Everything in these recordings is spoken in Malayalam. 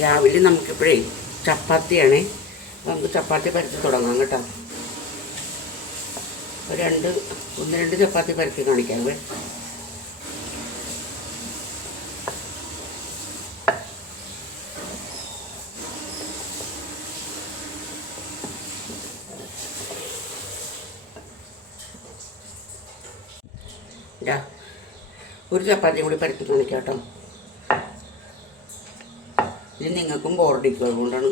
രാവിലെ നമുക്കിപ്പോഴേ ചപ്പാത്തിയാണേ. നമുക്ക് ചപ്പാത്തി പരത്തി തുടങ്ങാം കേട്ടോ. ഒന്ന് രണ്ട് ചപ്പാത്തി പരത്തി കാണിക്കാവേ. ഒരു ചപ്പാത്തി കൂടി പരത്തി കാണിക്കാം കേട്ടോ. ഇത് നിങ്ങൾക്കും ബോറടിക്കും, അതുകൊണ്ടാണ്.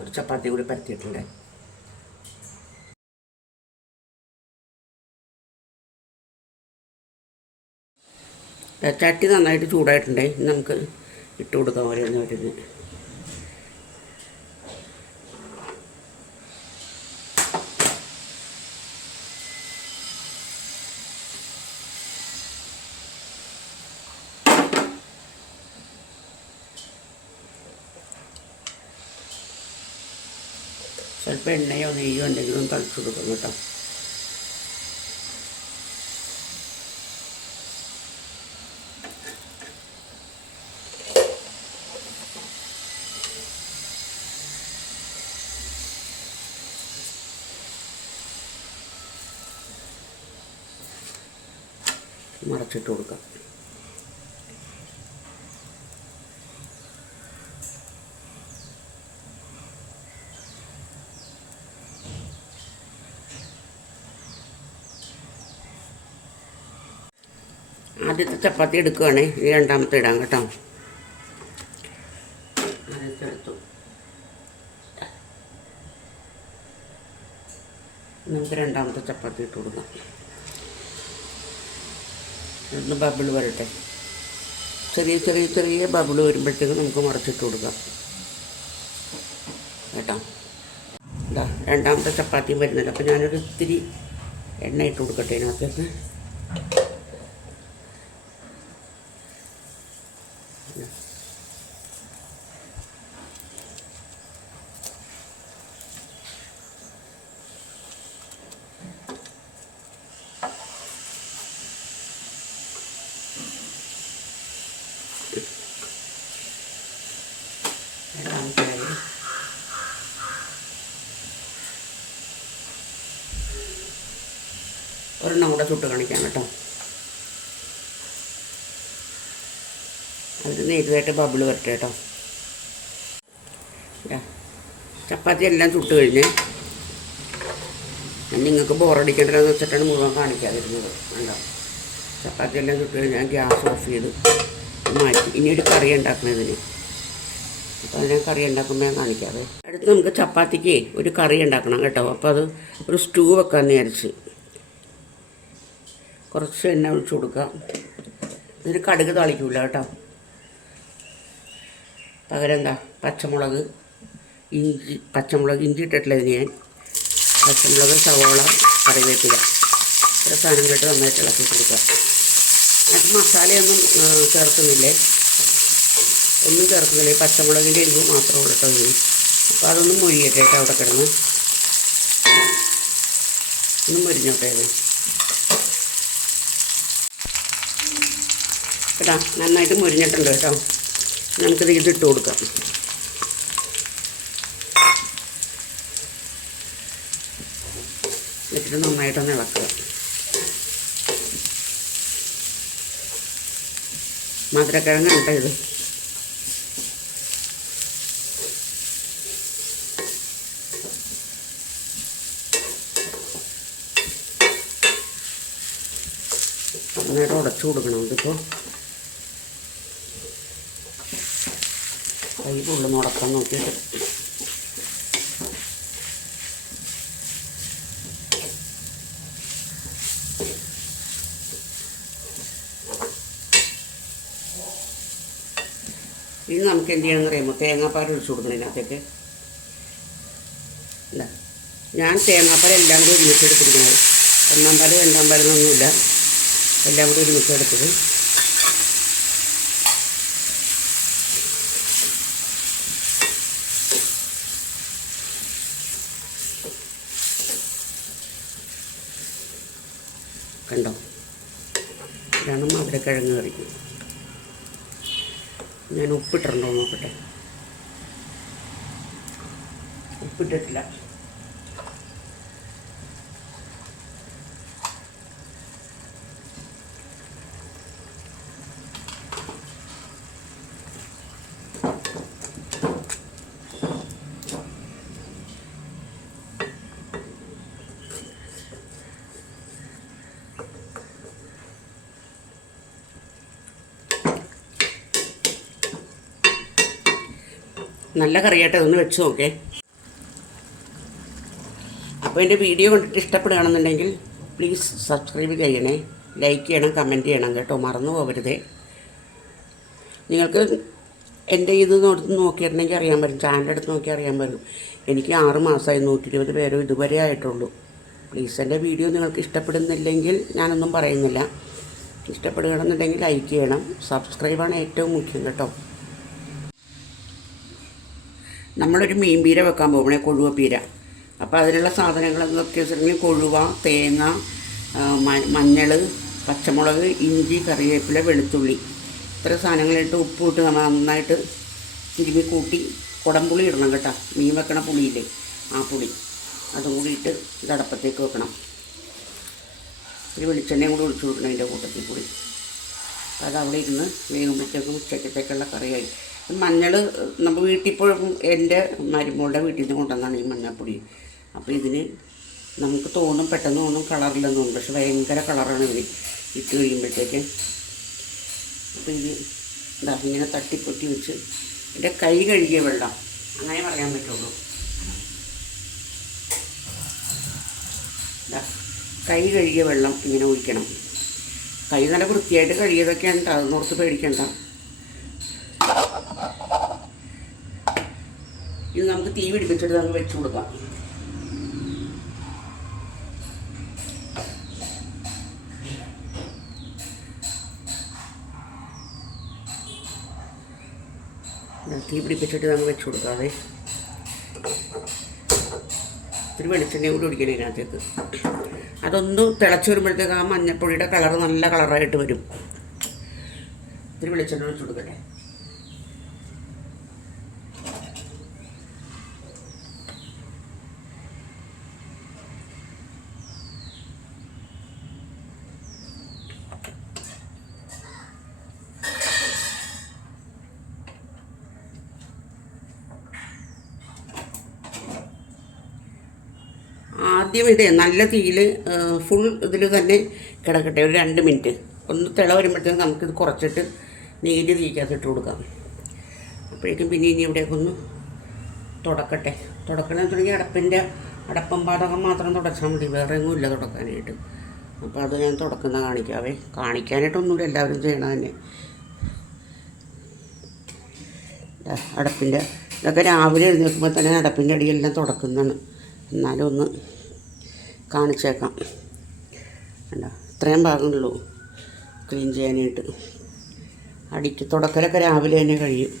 ഒരു ചപ്പാത്തി കൂടി പരത്തിയിട്ടുണ്ട്. ചട്ടി നന്നായിട്ട് ചൂടായിട്ടുണ്ടേ. നമുക്ക് ഇട്ട് കൊടുക്കാൻ പോലെ ഒന്ന് വരുന്നത്. സ്വല്പം എണ്ണയോ നെയ്യോ എന്തെങ്കിലും തളിച്ചു കൊടുക്കും കേട്ടോ. മറച്ചിട്ട് കൊടുക്കാം. ആദ്യത്തെ ചപ്പാത്തി എടുക്കുകയാണേ. ഇനി രണ്ടാമത്തെ ഇടാം കേട്ടോ. ആദ്യത്തെ എടുത്തു. നമുക്ക് രണ്ടാമത്തെ ചപ്പാത്തി ഇട്ട് കൊടുക്കാം. ഒന്ന് ബബിൾ വരട്ടെ. ചെറിയ ചെറിയ ചെറിയ ബബിൾ വരുമ്പോഴത്തേക്കും നമുക്ക് മറച്ചിട്ട് കൊടുക്കാം കേട്ടോ. ഇതാ രണ്ടാമത്തെ ചപ്പാത്തിയും വരുന്നില്ല. അപ്പോൾ ഞാനൊരു ഇത്തിരി എണ്ണ ഇട്ട് കൊടുക്കട്ടെ ഇതിനകത്തേക്ക്. ഒരെണ്ണം കൂടെ ചുട്ട് കാണിക്കാം കേട്ടോ. അത് നേരിതായിട്ട് ബബിൾ വരട്ടെ കേട്ടോ. ചപ്പാത്തി എല്ലാം ചുട്ട് കഴിഞ്ഞ് നിങ്ങൾക്ക് ബോറടിക്കേണ്ടതെന്ന് വെച്ചിട്ടാണ് മുഴുവൻ കാണിക്കാതിരുന്നത്. കണ്ടോ, ചപ്പാത്തി എല്ലാം ചുട്ട് കഴിഞ്ഞ് ഞാൻ ഗ്യാസ് ഓഫ് ചെയ്ത് മാറ്റി. ഇനി ഒരു കറി ഉണ്ടാക്കുന്നതിന്. അപ്പോൾ അതിനെ കറി ഉണ്ടാക്കുമ്പോൾ ഞാൻ കാണിക്കാതെ. അടുത്ത് നമുക്ക് ചപ്പാത്തിക്ക് ഒരു കറി ഉണ്ടാക്കണം കേട്ടോ. അപ്പോൾ അത് ഒരു സ്റ്റൂ വെക്കാമെന്ന് വിചാരിച്ച് കുറച്ച് എണ്ണ ഒഴിച്ച് കൊടുക്കാം. ഇതിന് കടുക് താളിക്കൂല കേട്ടോ. പകരം എന്താ പച്ചമുളക് ഇഞ്ചി ഇട്ടിട്ടില്ല ഇതിന് ഞാൻ. പച്ചമുളക്, സവോള, കറിവേപ്പില ഇത്ര സാധനം കേട്ട് നന്നായിട്ട് ഇളക്കി കൊടുക്കാം. അത് മസാലയൊന്നും ചേർക്കുന്നില്ലേ, ഒന്നും ചേർക്കുന്നില്ല. പച്ചമുളകിൻ്റെ എരിവ് മാത്രമേ ഉള്ളൂ കേട്ടോ ഇതിന്. അപ്പോൾ അതൊന്നും മൊഴിയട്ടെ കേട്ടോ. അവിടെ കിടന്ന് ഒന്നും മൊരിഞ്ഞോട്ടെ അത് കേട്ടോ. നന്നായിട്ട് മുരിഞ്ഞിട്ടുണ്ട് കേട്ടോ. നമുക്കിത് ഇതിട്ട് കൊടുക്കാം. എന്നിട്ട് നന്നായിട്ടൊന്ന് ഇളക്കുക. മധുരക്കിഴങ്ങ് കേട്ടോ ഇത്. നന്നായിട്ട് ഉടച്ചു കൊടുക്കണം. ഇതിപ്പോൾ കൈ പൊള്ളുന്ന ഉടക്കാൻ നോക്കിയിട്ട് ഇനി നമുക്ക് എന്ത് ചെയ്യണമെന്ന് അറിയുമ്പോൾ തേങ്ങാപ്പാൽ ഒഴിച്ചു കൊടുക്കണം ഇതിനകത്തേക്ക്. അല്ല, ഞാൻ തേങ്ങാപ്പാൽ എല്ലാം കൂടി ഒരുമിച്ച് എടുത്തിരിക്കുന്നത്. ഒന്നാം പാൽ രണ്ടാം പാലെന്നൊന്നുമില്ല, എല്ലാം കൂടി ഒരുമിച്ച് എടുത്തത്. കണ്ടോ, ഇതാണ് മധുരക്കിഴങ്ങ് കറി. ഞാൻ ഉപ്പിട്ടിട്ടുണ്ടോ നോക്കട്ടെ. ഉപ്പിട്ടിട്ടില്ല. നല്ല കറിയായിട്ട് അതൊന്ന് വെച്ച് നോക്കേ. അപ്പോൾ എൻ്റെ വീഡിയോ കണ്ടിട്ട് ഇഷ്ടപ്പെടുകയാണെന്നുണ്ടെങ്കിൽ പ്ലീസ് സബ്സ്ക്രൈബ് ചെയ്യണേ, ലൈക്ക് ചെയ്യണം, കമൻറ്റ് ചെയ്യണം കേട്ടോ, മറന്നു പോകരുതേ. നിങ്ങൾക്ക് എൻ്റെ ഇത് നോക്കിയിട്ടുണ്ടെങ്കിൽ അറിയാൻ പറ്റും, ചാനലെടുത്ത് നോക്കി അറിയാൻ പറ്റും. എനിക്ക് 6 മാസമായി, 120 പേരോ ഇതുവരെ ആയിട്ടുള്ളൂ. പ്ലീസ് എൻ്റെ വീഡിയോ നിങ്ങൾക്ക് ഇഷ്ടപ്പെടുന്നില്ലെങ്കിൽ ഞാനൊന്നും പറയുന്നില്ല. ഇഷ്ടപ്പെടുകയാണെന്നുണ്ടെങ്കിൽ ലൈക്ക് ചെയ്യണം, സബ്സ്ക്രൈബാണ് ഏറ്റവും മുഖ്യം കേട്ടോ. നമ്മളൊരു മീൻ പീര വെക്കാൻ പോകണേ, കൊഴുവ പീര. അപ്പോൾ അതിനുള്ള സാധനങ്ങളെന്നൊക്കെ വെച്ചിട്ടുണ്ടെങ്കിൽ കൊഴുവ, തേങ്ങ, മഞ്ഞൾ, പച്ചമുളക്, ഇഞ്ചി, കറിവേപ്പില, വെളുത്തുള്ളി, ഇത്ര സാധനങ്ങളിട്ട് ഉപ്പിട്ട് നമ്മൾ നന്നായിട്ട് തിരുമ്മി കൂട്ടി കുടംപുളി ഇടണം കേട്ടോ. മീൻ വെക്കണ പുളിയില്ലേ, ആ പുളി അതും കൂടി ഇട്ട് ഇതടപ്പത്തേക്ക് വെക്കണം. ഒരു വെളിച്ചെണ്ണയും കൂടി ഒഴിച്ചു കൊടുക്കണം അതിൻ്റെ കൂട്ടത്തിൽ കൂടി. അത് അവിടെ ഇരുന്ന് വേകുമ്പോഴത്തേക്കും ഉച്ചക്കത്തേക്കുള്ള കറിയായി. മഞ്ഞൾ നമ്മൾ വീട്ടിൽ പോയപ്പോൾ എൻ്റെ മരുമകളുടെ വീട്ടിൽ നിന്ന് കൊണ്ടുവന്നാണ് ഈ മഞ്ഞൾപ്പൊടി. അപ്പോൾ ഇതിന് നമുക്ക് തോന്നും, പെട്ടെന്ന് തോന്നും കളറില്ലെന്ന് തോന്നും, പക്ഷെ ഭയങ്കര കളറാണ് ഇതിന് ഇട്ട് കഴിയുമ്പോഴത്തേക്ക്. അപ്പോൾ ഇത് എന്താ ഇങ്ങനെ തട്ടിപ്പൊട്ടി വെച്ച് എൻ്റെ കൈ കഴുകിയ വെള്ളം, അങ്ങനെ പറയാൻ പറ്റുള്ളൂ. കൈ കഴുകിയ വെള്ളം ഇങ്ങനെ ഒഴിക്കണം. കൈ നല്ല വൃത്തിയായിട്ട് കഴുകിയതൊക്കെയാണ് കേട്ടോ, അതൊന്നോർത്ത് പേടിക്കണ്ട. ഇത് നമുക്ക് തീ പിടിപ്പിച്ചിട്ട് നമുക്ക് വെച്ച് കൊടുക്കാം. തീ പിടിപ്പിച്ചിട്ട് നമുക്ക് വെച്ച് കൊടുക്കാതെ ഇത്തിരി വെളിച്ചെണ്ണയും കൂടി ഒഴിക്കണം ഇതിനകത്തേക്ക്. അതൊന്ന് തിളച്ച് വരുമ്പോഴത്തേക്ക് ആ മഞ്ഞപ്പൊടിയുടെ കളർ നല്ല കളറായിട്ട് വരും. ഇത്തിരി വെളിച്ചെണ്ണ ഒഴിച്ച് കൊടുക്കട്ടെ. ആദ്യം ഇത് നല്ല തീയിൽ ഫുൾ ഇതിൽ തന്നെ കിടക്കട്ടെ, ഒരു 2 മിനിറ്റ്. ഒന്ന് തിള വരുമ്പോഴത്തേക്കും നമുക്കിത് കുറച്ചിട്ട് നീര് തീക്കകത്തിട്ട് കൊടുക്കാം. അപ്പോഴേക്കും പിന്നെ ഇനി ഇവിടേക്ക് ഒന്ന് തുടക്കട്ടെ. തുടക്കണമെന്ന് തുടങ്ങി അടപ്പം പാതകം മാത്രം തുടച്ചാൽ മതി, വേറെ ഒന്നും ഇല്ല തുടക്കാനായിട്ട്. അപ്പോൾ അത് ഞാൻ തുടക്കുന്ന കാണിക്കാവേ. കാണിക്കാനായിട്ടൊന്നുമില്ല, എല്ലാവരും ചെയ്യണം തന്നെ. അടപ്പിൻ്റെ ഇതൊക്കെ രാവിലെ എഴുന്നേൽക്കുമ്പോൾ തന്നെ അടപ്പിൻ്റെ അടിയെല്ലാം തുടക്കുന്നതാണ്. എന്നാലും ഒന്ന് കാണിച്ചേക്കാം. വേണ്ട, ഇത്രയും ഭാഗമുള്ളൂ ക്ലീൻ ചെയ്യാനായിട്ട്. അടിക്ക് തുടക്കലൊക്കെ രാവിലെ തന്നെ കഴിയും.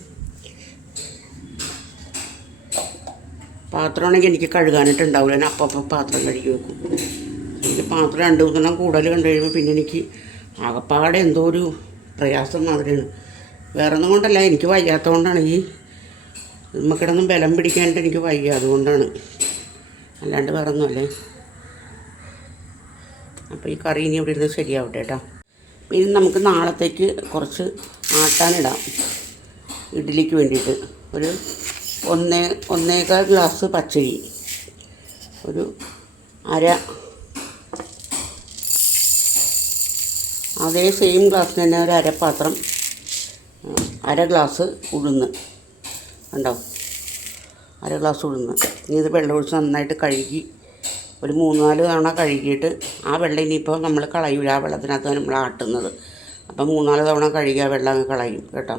പാത്രമാണെങ്കിൽ എനിക്ക് കഴുകാനായിട്ട് ഉണ്ടാവില്ല, ഞാൻ അപ്പം പാത്രം കഴുകി വെക്കും. എനിക്ക് പാത്രം 2 ദിവസം കൂടുതൽ കണ്ടു കഴിയുമ്പോൾ പിന്നെ എനിക്ക് ആകപ്പാടെ എന്തോ ഒരു പ്രയാസം മാതിരിയാണ്. വേറെ ഒന്നും കൊണ്ടല്ല, എനിക്ക് വയ്യാത്തത് കൊണ്ടാണ്. ഈ നമുക്കിടന്നും ബലം പിടിക്കാനായിട്ട് എനിക്ക് വയ്യ, അതുകൊണ്ടാണ്, അല്ലാണ്ട് വേറെ ഒന്നുമല്ലേ. അപ്പോൾ ഈ കറി ഇനി ഇവിടെ ഇരുന്ന് ശരിയാവട്ടെ കേട്ടോ. ഇനി നമുക്ക് നാളത്തേക്ക് കുറച്ച് ആട്ടാനിടാം ഇഡ്ഡലിക്ക് വേണ്ടിയിട്ട്. ഒരു 1.25 ഗ്ലാസ് പച്ചരി, ഒരു അതേ സെയിം ഗ്ലാസ്സിന് തന്നെ ഒരു അരപ്പാത്രം 1/2 ഗ്ലാസ് ഉഴുന്ന് ഉണ്ടോ, 1/2 ഗ്ലാസ് ഉഴുന്ന്. ഇനി ഇത് വെള്ളമൊഴിച്ച് നന്നായിട്ട് കഴുകി ഒരു 3-4 തവണ കഴുകിയിട്ട് ആ വെള്ളം ഇനിയിപ്പോൾ നമ്മൾ കളയൂല, ആ വെള്ളത്തിനകത്ത് നമ്മൾ ആട്ടുന്നത്. അപ്പം 3-4 തവണ കഴുകി ആ വെള്ളം കളയും കേട്ടോ.